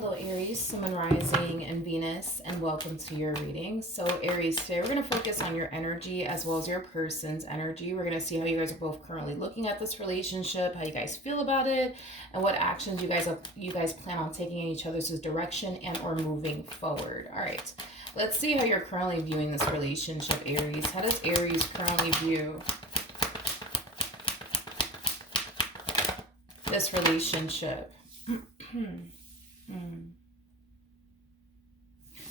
Hello, Aries, Sun, Rising, and Venus, and welcome to your reading. So, Aries, today we're going to focus on your energy as well as your person's energy. We're going to see how you guys are both currently looking at this relationship, how you guys feel about it, and what actions you guys plan on taking in each other's direction and or moving forward. All right, let's see how you're currently viewing this relationship, Aries. How does Aries currently view this relationship?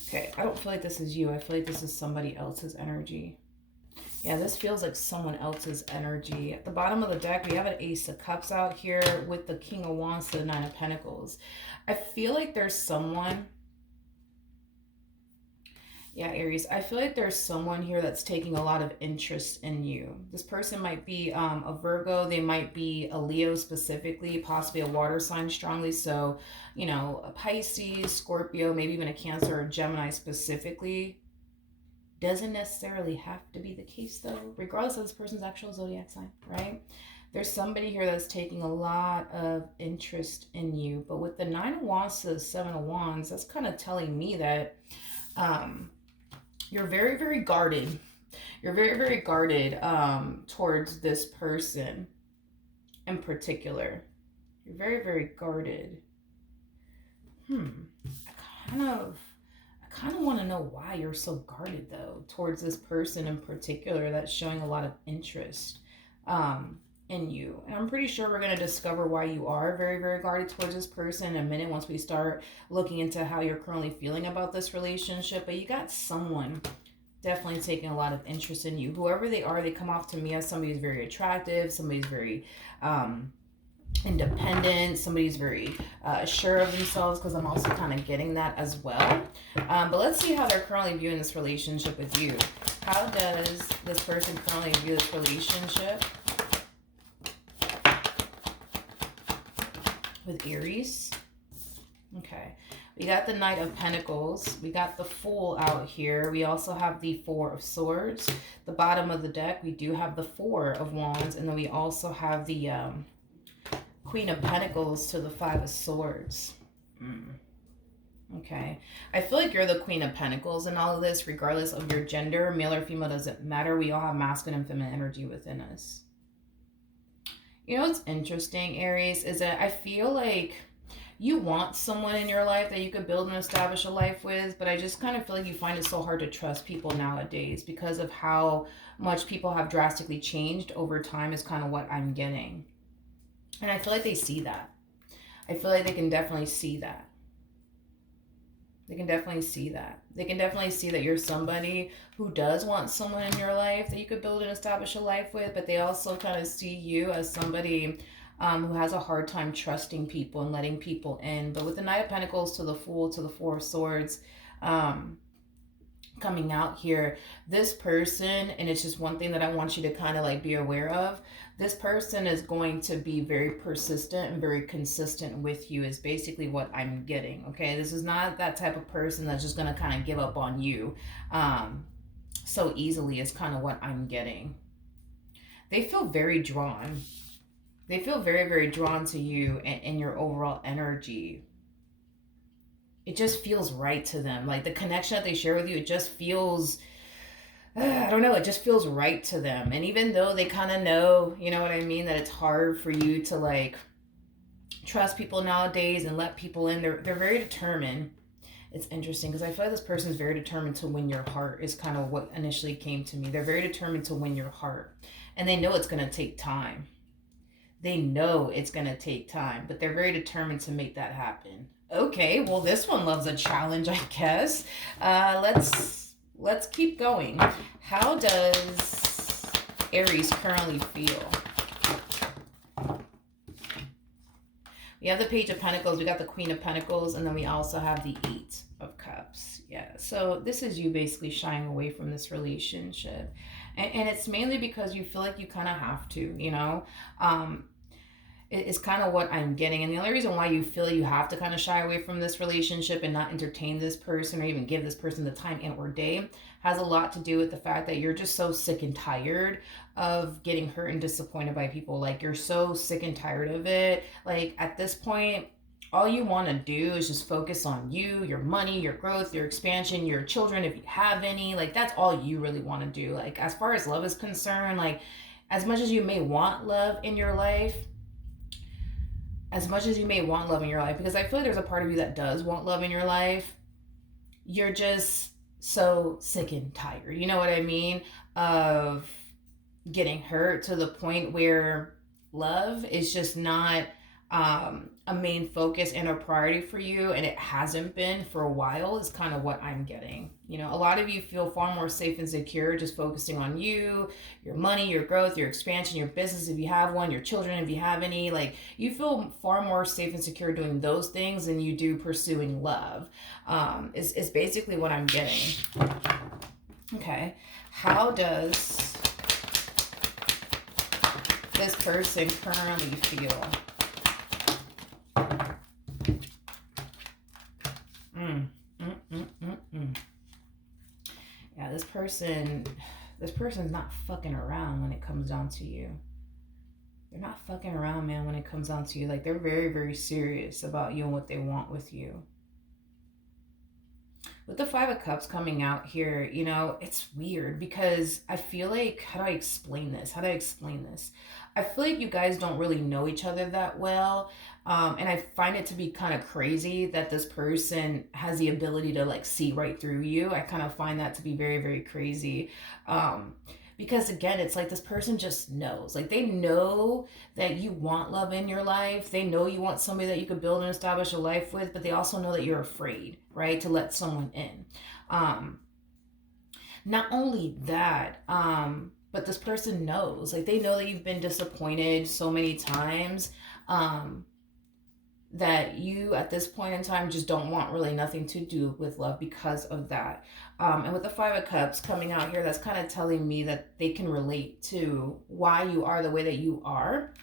Okay, I don't feel like this is you. I feel like this is somebody else's energy. Yeah, this feels like someone else's energy. At the bottom of the deck, we have an Ace of Cups out here with the King of Wands to the Nine of Pentacles. I feel like there's someone... Yeah, Aries, I feel like there's someone here that's taking a lot of interest in you. This person might be a Virgo. They might be a Leo specifically, possibly a water sign strongly. So, you know, a Pisces, Scorpio, maybe even a Cancer or Gemini specifically. Doesn't necessarily have to be the case though, regardless of this person's actual zodiac sign, right? There's somebody here that's taking a lot of interest in you. But with the Nine of Wands to the Seven of Wands, that's kind of telling me that... you're very, very guarded. You're very, very guarded towards this person in particular. You're very, very guarded. I kind of want to know why you're so guarded though towards this person in particular that's showing a lot of interest in you. And I'm pretty sure we're going to discover why you are very, very guarded towards this person in a minute once we start looking into how you're currently feeling about this relationship. But you got someone definitely taking a lot of interest in you. Whoever they are, they come off to me as somebody who's very attractive, somebody's very independent, somebody's very sure of themselves, because I'm also kind of getting that as well. But let's see how they're currently viewing this relationship with you. How does this person currently view this relationship with Aries? Okay, we got the Knight of Pentacles. We got the Fool out here. We also have the Four of Swords. The bottom of the deck, we do have the Four of Wands. And then we also have the Queen of Pentacles to the Five of Swords. Okay, I feel like you're the Queen of Pentacles in all of this, regardless of your gender. Male or female doesn't matter. We all have masculine and feminine energy within us. You know what's interesting, Aries, is that I feel like you want someone in your life that you could build and establish a life with, but I just kind of feel like you find it so hard to trust people nowadays because of how much people have drastically changed over time is kind of what I'm getting. And I feel like they see that. I feel like they can definitely see that. They can definitely see that. They can definitely see that you're somebody who does want someone in your life that you could build and establish a life with, but they also kind of see you as somebody who has a hard time trusting people and letting people in. But with the Knight of Pentacles to the Fool to the Four of Swords coming out here, this person, and it's just one thing that I want you to kind of like be aware of, this person is going to be very persistent and very consistent with you is basically what I'm getting. Okay, this is not that type of person that's just going to kind of give up on you so easily is kind of what I'm getting. They feel very drawn. They feel very, very drawn to you and your overall energy. It just feels right to them. Like the connection that they share with you, it just feels, I don't know, it just feels right to them. And even though they kind of know, you know what I mean, that it's hard for you to like trust people nowadays and let people in, they're very determined. It's interesting because I feel like this person is very determined to win your heart is kind of what initially came to me. They're very determined to win your heart. And they know it's going to take time. They know it's going to take time, but they're very determined to make that happen. Okay, well, this one loves a challenge, I guess. Let's keep going. How does Aries currently feel? We have the Page of Pentacles, we got the Queen of Pentacles, and then we also have the Eight of Cups. Yeah, so this is you basically shying away from this relationship. And it's mainly because you feel like you kind of have to, you know? It's kind of what I'm getting. And the only reason why you feel you have to kind of shy away from this relationship and not entertain this person or even give this person the time and or day has a lot to do with the fact that you're just so sick and tired of getting hurt and disappointed by people. Like, you're so sick and tired of it. Like, at this point, all you want to do is just focus on you, your money, your growth, your expansion, your children, if you have any. Like, that's all you really want to do. Like, as far as love is concerned, like, as much as you may want love in your life, as much as you may want love in your life, because I feel like there's a part of you that does want love in your life, you're just so sick and tired. You know what I mean? Of getting hurt to the point where love is just not a main focus and a priority for you, and it hasn't been for a while, is kind of what I'm getting. You know, a lot of you feel far more safe and secure just focusing on you, your money, your growth, your expansion, your business if you have one, your children if you have any. Like, you feel far more safe and secure doing those things than you do pursuing love. Is basically what I'm getting. Okay, how does this person currently feel? Yeah, this person's not fucking around when it comes down to you. They're not fucking around, man, when it comes down to you. Like, they're very, very serious about you and what they want with you. With the Five of Cups coming out here, you know, it's weird because I feel like, how do I explain this? I feel like you guys don't really know each other that well. And I find it to be kind of crazy that this person has the ability to like see right through you. I kind of find that to be very, very crazy. Um, because again, it's like this person just knows. Like, they know that you want love in your life. They know you want somebody that you could build and establish a life with, but they also know that you're afraid, right, to let someone in. Um, Not only that, but this person knows. Like, they know that you've been disappointed so many times. Um, that you at this point in time just don't want really nothing to do with love because of that. And with the Five of Cups coming out here, that's kind of telling me that they can relate to why you are the way that you are,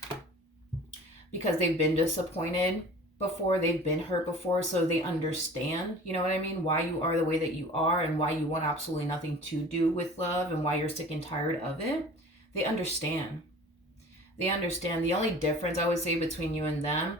because they've been disappointed before, they've been hurt before, so they understand, you know what I mean, why you are the way that you are and why you want absolutely nothing to do with love and why you're sick and tired of it. They understand. They understand. The only difference I would say between you and them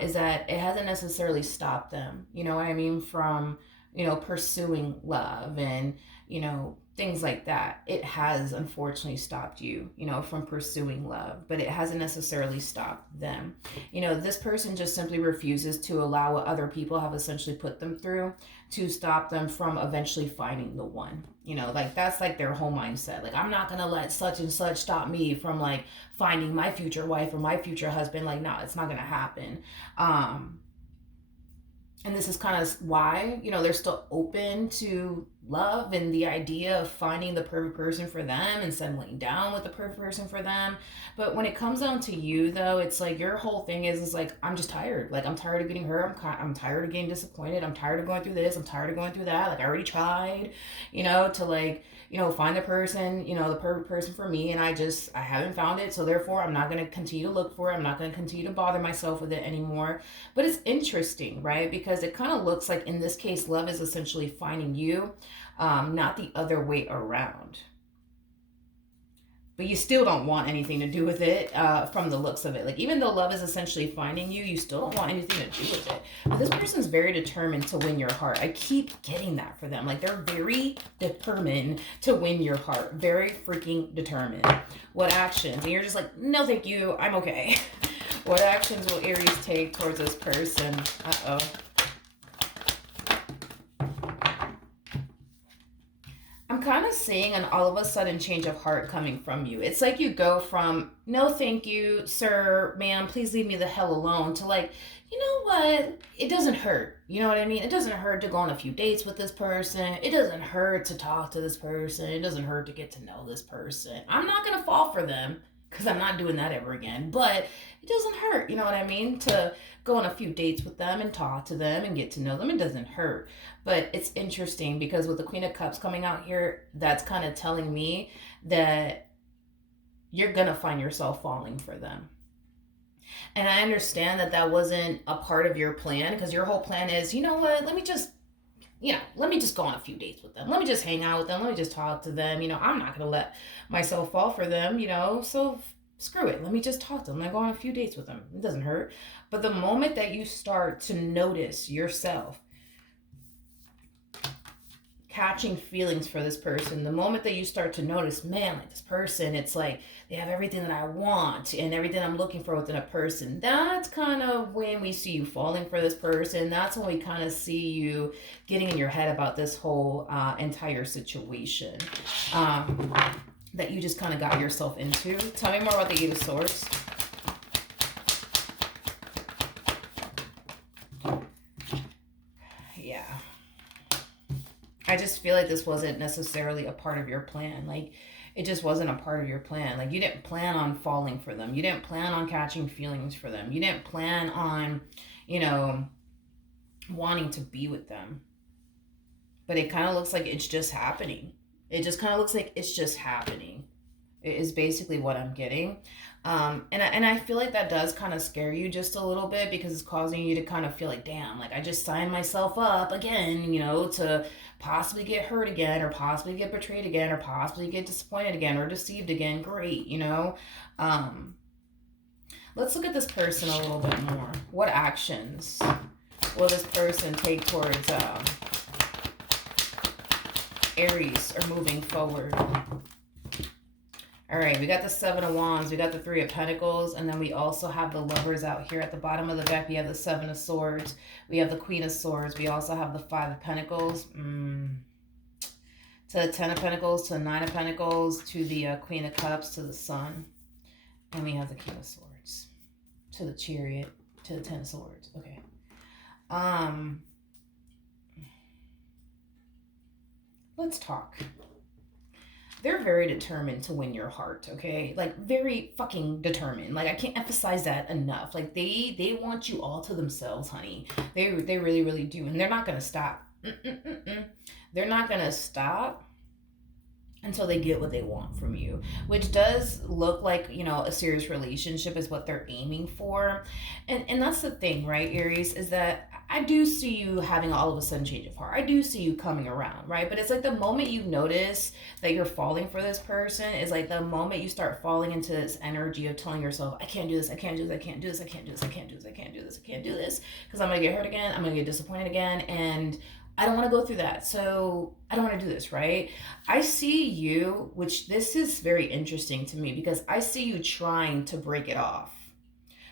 is that it hasn't necessarily stopped them, you know what I mean, from, you know, pursuing love and, you know, things like that. It has unfortunately stopped you, you know, from pursuing love, but it hasn't necessarily stopped them. You know, this person just simply refuses to allow what other people have essentially put them through to stop them from eventually finding the one. You know, like, that's like their whole mindset. Like, I'm not gonna let such and such stop me from like finding my future wife or my future husband. Like, no, it's not gonna happen. um and this is kind of why, you know, they're still open to love and the idea of finding the perfect person for them and settling down with the perfect person for them. But when it comes down to you, though, it's like your whole thing is like, I'm just tired. Like, I'm tired of getting hurt. I'm tired of getting disappointed. I'm tired of going through this. I'm tired of going through that. Like, I already tried, you know, to like, you know, find the person, you know, the perfect person for me, and I haven't found it, so therefore I'm not going to continue to look for it. I'm not going to continue to bother myself with it anymore. But it's interesting, right? Because it kind of looks like in this case, love is essentially finding you, not the other way around. But you still don't want anything to do with it, from the looks of it. Like, even though love is essentially finding you, you still don't want anything to do with it. But this person's very determined to win your heart. I keep getting that for them. Like, they're very determined to win your heart. Very freaking determined. What actions? And you're just like, no, thank you. I'm okay. What actions will Aries take towards this person? Uh-oh. I'm kind of seeing an all of a sudden change of heart coming from you. It's like you go from, no, thank you, sir, ma'am, please leave me the hell alone, to like, you know what? It doesn't hurt. You know what I mean? It doesn't hurt to go on a few dates with this person. It doesn't hurt to talk to this person. It doesn't hurt to get to know this person. I'm not going to fall for them because I'm not doing that ever again. But it doesn't hurt, you know what I mean? To go on a few dates with them and talk to them and get to know them. It doesn't hurt. But it's interesting because with the Queen of Cups coming out here, that's kind of telling me that you're going to find yourself falling for them. And I understand that that wasn't a part of your plan, because your whole plan is, you know what, let me just go on a few dates with them. Let me just hang out with them. Let me just talk to them. You know, I'm not going to let myself fall for them, you know. So screw it. Let me just talk to them. Let me go on a few dates with them. It doesn't hurt. But the moment that you start to notice yourself catching feelings for this person, the moment that you start to notice, man, like this person, it's like they have everything that I want and everything I'm looking for within a person, that's kind of when we see you falling for this person. That's when we kind of see you getting in your head about this whole entire situation that you just kind of got yourself into. Tell me more about the Eight of Swords. Yeah. I just feel like this wasn't necessarily a part of your plan. Like, it just wasn't a part of your plan. Like, you didn't plan on falling for them. You didn't plan on catching feelings for them. You didn't plan on, you know, wanting to be with them. But it kind of looks like it's just happening. It just kind of looks like it's just happening. It is basically what I'm getting. And I feel like that does kind of scare you just a little bit because it's causing you to kind of feel like, damn, like I just signed myself up again, you know, to possibly get hurt again or possibly get betrayed again or possibly get disappointed again or deceived again. Great, you know. Let's look at this person a little bit more. What actions will this person take towards Aries or moving forward? All right, we got the Seven of Wands, we got the Three of Pentacles, and then we also have the Lovers out here at the bottom of the deck. We have the Seven of Swords, we have the Queen of Swords, we also have the Five of Pentacles, to the Ten of Pentacles, to the Nine of Pentacles, to the Queen of Cups, to the Sun, and we have the King of Swords, to the Chariot, to the Ten of Swords. Okay. Let's talk. They're very determined to win your heart, okay? Like, very fucking determined. Like, I can't emphasize that enough. Like, they want you all to themselves, honey. They really, really do. And they're not going to stop. They're not going to stop until they get what they want from you, which does look like, you know, a serious relationship is what they're aiming for. And that's the thing, right, Aries, is that I do see you having all of a sudden change of heart. I do see you coming around, right? But it's like the moment you notice that you're falling for this person is like the moment you start falling into this energy of telling yourself, I can't do this, I can't do this, I can't do this, I can't do this, I can't do this, I can't do this, I can't do this, because I'm going to get hurt again, I'm going to get disappointed again, and I don't want to go through that. So I don't want to do this, right? I see you, which this is very interesting to me because I see you trying to break it off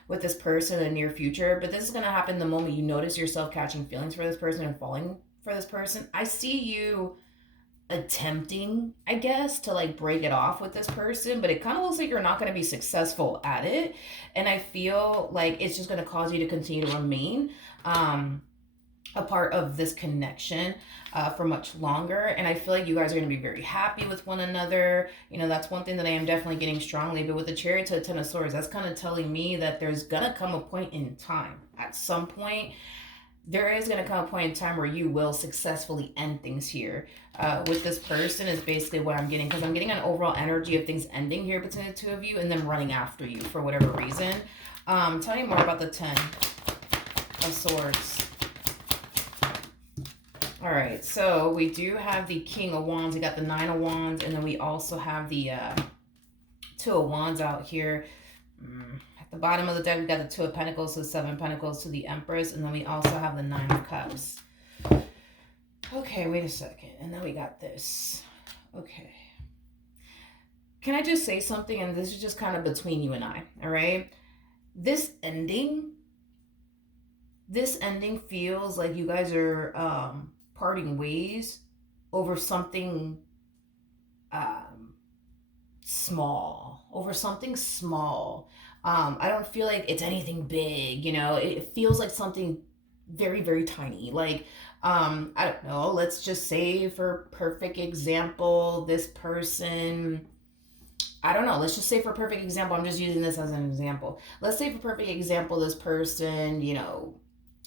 with this person in the near future. But this is going to happen the moment you notice yourself catching feelings for this person and falling for this person. I see you attempting, I guess, to like break it off with this person, but it kind of looks like you're not going to be successful at it. And I feel like it's just going to cause you to continue to remain a part of this connection for much longer. And I feel like you guys are going to be very happy with one another. You know, that's one thing that I am definitely getting strongly. But with the Chariot to the Ten of Swords, that's kind of telling me that there's going to come a point in time. At some point, there is going to come a point in time where you will successfully end things here. With this person is basically what I'm getting. Because I'm getting an overall energy of things ending here between the two of you and them running after you for whatever reason. Tell me more about the Ten of Swords. All right, so we do have the King of Wands. We got the Nine of Wands, and then we also have the Two of Wands out here. At the bottom of the deck, we got the Two of Pentacles, the Seven of Pentacles to the Empress, and then we also have the Nine of Cups. Okay, wait a second. And then we got this. Okay. Can I just say something? And this is just kind of between you and I, all right? This ending feels like you guys are parting ways over something small. I don't feel like it's anything big, you know. It feels like something very, very tiny. Like, I don't know, let's just say for perfect example, this person, I don't know, let's just say for perfect example, I'm just using this as an example. Let's say for perfect example, this person, you know,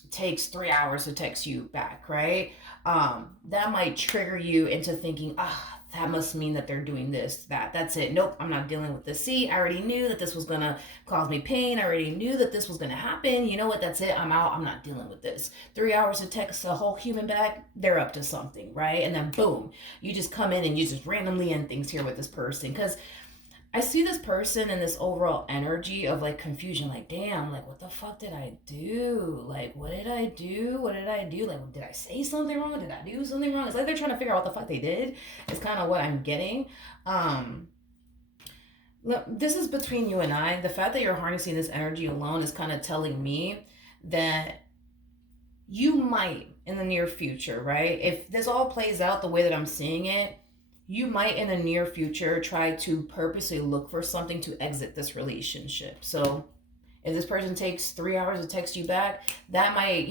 takes 3 hours to text you back, right? That might trigger you into thinking, that must mean that they're doing this, that's it. Nope, I'm not dealing with this. See, I already knew that this was gonna cause me pain. I already knew that this was gonna happen. You know what? That's it. I'm out. I'm not dealing with this. 3 hours to text a whole human back, they're up to something, right? And then boom, you just come in and you just randomly end things here with this person. Because I see this person in this overall energy of like confusion, like, damn, like, what the fuck did I do? Like, what did I do? What did I do? Like, did I say something wrong? Did I do something wrong? It's like they're trying to figure out what the fuck they did. It's kind of what I'm getting. Um, Look, this is between you and I. The fact that you're harnessing this energy alone is kind of telling me that you might in the near future, right? If this all plays out the way that I'm seeing it, you might in the near future try to purposely look for something to exit this relationship. So if this person takes 3 hours to text you back, that might,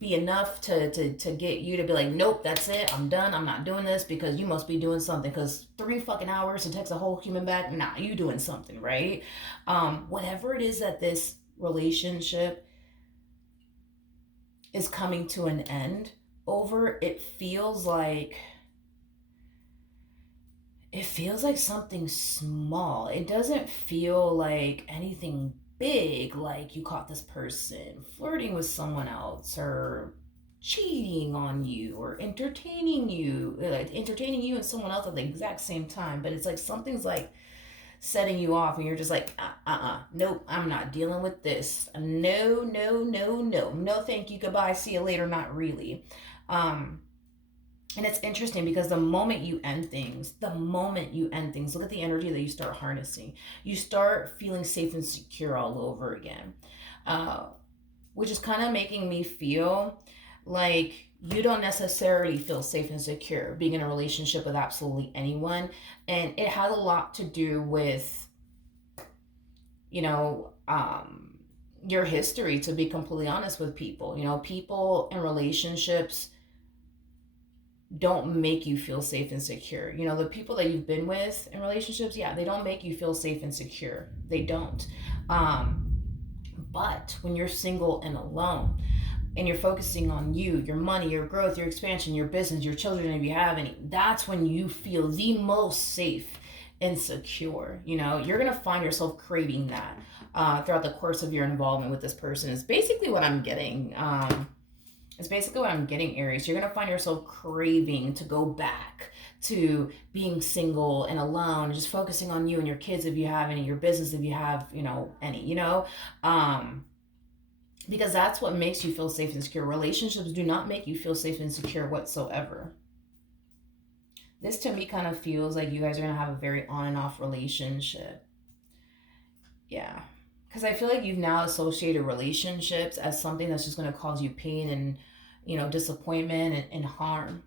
be enough to get you to be like, nope, that's it. I'm done. I'm not doing this because you must be doing something. Because 3 fucking hours to text a whole human back, nah, you doing something, right? Whatever it is that this relationship is coming to an end over, it feels like something small. It doesn't feel like anything big, like you caught this person flirting with someone else or cheating on you or entertaining you and someone else at the exact same time. But it's like something's like setting you off and you're just like, nope, I'm not dealing with this. No, no, no, no. No, thank you. Goodbye. See you later. Not really. Um, and it's interesting because the moment you end things, look at the energy that you start harnessing. You start feeling safe and secure all over again, uh, which is kind of making me feel like you don't necessarily feel safe and secure being in a relationship with absolutely anyone. And it has a lot to do with, you know, your history, to be completely honest with people. People in relationships don't make you feel safe and secure. The people that you've been with in relationships, yeah, they don't make you feel safe and secure. They don't. Um, but when you're single and alone and you're focusing on you, your money, your growth, your expansion, your business, your children, if you have any, that's when you feel the most safe and secure. You're going to find yourself craving that throughout the course of your involvement with this person, is basically what I'm getting. It's basically what I'm getting, Aries. You're going to find yourself craving to go back to being single and alone, and just focusing on you and your kids if you have any, your business if you have, any, um, because that's what makes you feel safe and secure. Relationships do not make you feel safe and secure whatsoever. This to me kind of feels like you guys are going to have a very on and off relationship. Yeah. Because I feel like you've now associated relationships as something that's just going to cause you pain and, disappointment and harm.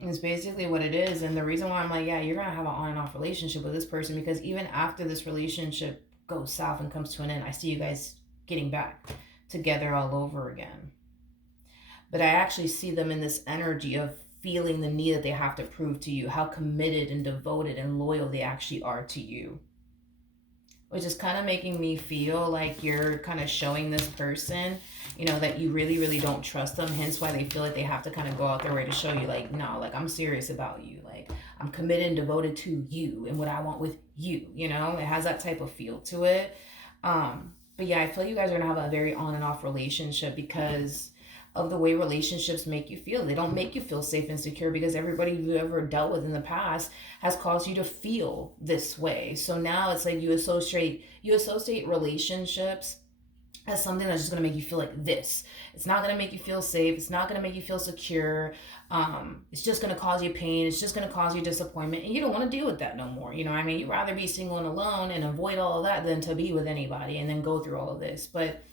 It's basically what it is. And the reason why I'm like, yeah, you're going to have an on and off relationship with this person, because even after this relationship goes south and comes to an end, I see you guys getting back together all over again. But I actually see them in this energy of feeling the need that they have to prove to you how committed and devoted and loyal they actually are to you, which is kind of making me feel like you're kind of showing this person, that you really, really don't trust them. Hence why they feel like they have to kind of go out their way to show you, like, no, like, I'm serious about you. Like, I'm committed and devoted to you and what I want with you. It has that type of feel to it. But yeah, I feel you guys are going to have a very on and off relationship because of the way relationships make you feel. They don't make you feel safe and secure because everybody you've ever dealt with in the past has caused you to feel this way. So now it's like you associate relationships as something that's just going to make you feel like this. It's not going to make you feel safe. It's not going to make you feel secure. It's just going to cause you pain. It's just going to cause you disappointment. And you don't want to deal with that no more. You'd rather be single and alone and avoid all of that than to be with anybody and then go through all of this. But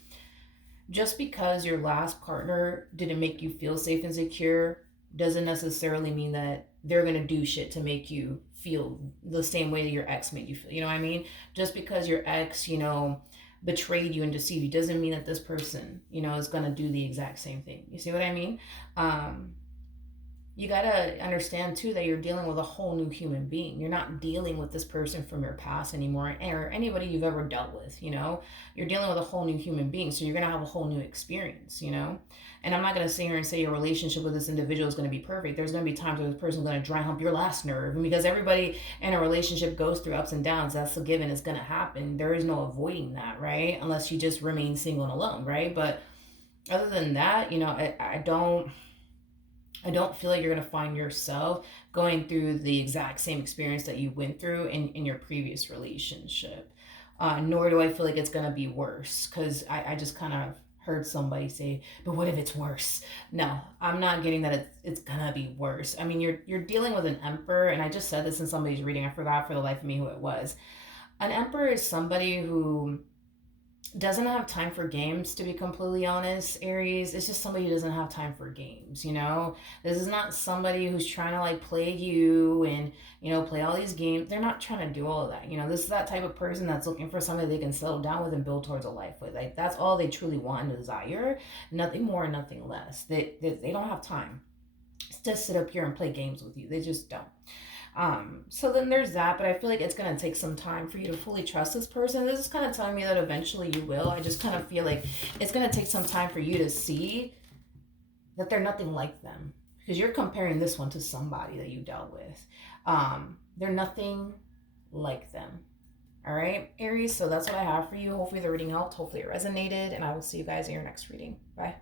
just because your last partner didn't make you feel safe and secure doesn't necessarily mean that they're going to do shit to make you feel the same way that your ex made you feel. You know what I mean? Just because your ex, betrayed you and deceived you doesn't mean that this person, is going to do the exact same thing. You see what I mean? You got to understand too that you're dealing with a whole new human being. You're not dealing with this person from your past anymore, or anybody you've ever dealt with. You're dealing with a whole new human being, so you're going to have a whole new experience. And I'm not going to sit here and say your relationship with this individual is going to be perfect. There's going to be times where this person is going to dry hump your last nerve, and because everybody in a relationship goes through ups and downs, that's a given. It's going to happen. There is no avoiding that, right? Unless you just remain single and alone, right? But other than that, I don't feel like you're going to find yourself going through the exact same experience that you went through in your previous relationship. Nor do I feel like it's going to be worse, because I just kind of heard somebody say, but what if it's worse? No, I'm not getting that it's going to be worse. I mean, you're dealing with an emperor, and I just said this in somebody's reading. I forgot for the life of me who it was. An emperor is somebody who doesn't have time for games, to be completely honest. Aries, it's just somebody who doesn't have time for games, you know. This is not somebody who's trying to like play you and, you know, play all these games. They're not trying to do all of that, you know. This is that type of person that's looking for somebody they can settle down with and build towards a life with. Like, that's all they truly want and desire. Nothing more, nothing less. They don't have time to sit up here and play games with you. They just don't. So then there's that, but I feel like it's gonna take some time for you to fully trust this person. This is kind of telling me that eventually you will. I just kind of feel like it's gonna take some time for you to see that they're nothing like them, because you're comparing this one to somebody that you dealt with. They're nothing like them. All right, Aries. So that's what I have for you. Hopefully the reading helped. Hopefully it resonated, and I will see you guys in your next reading. Bye.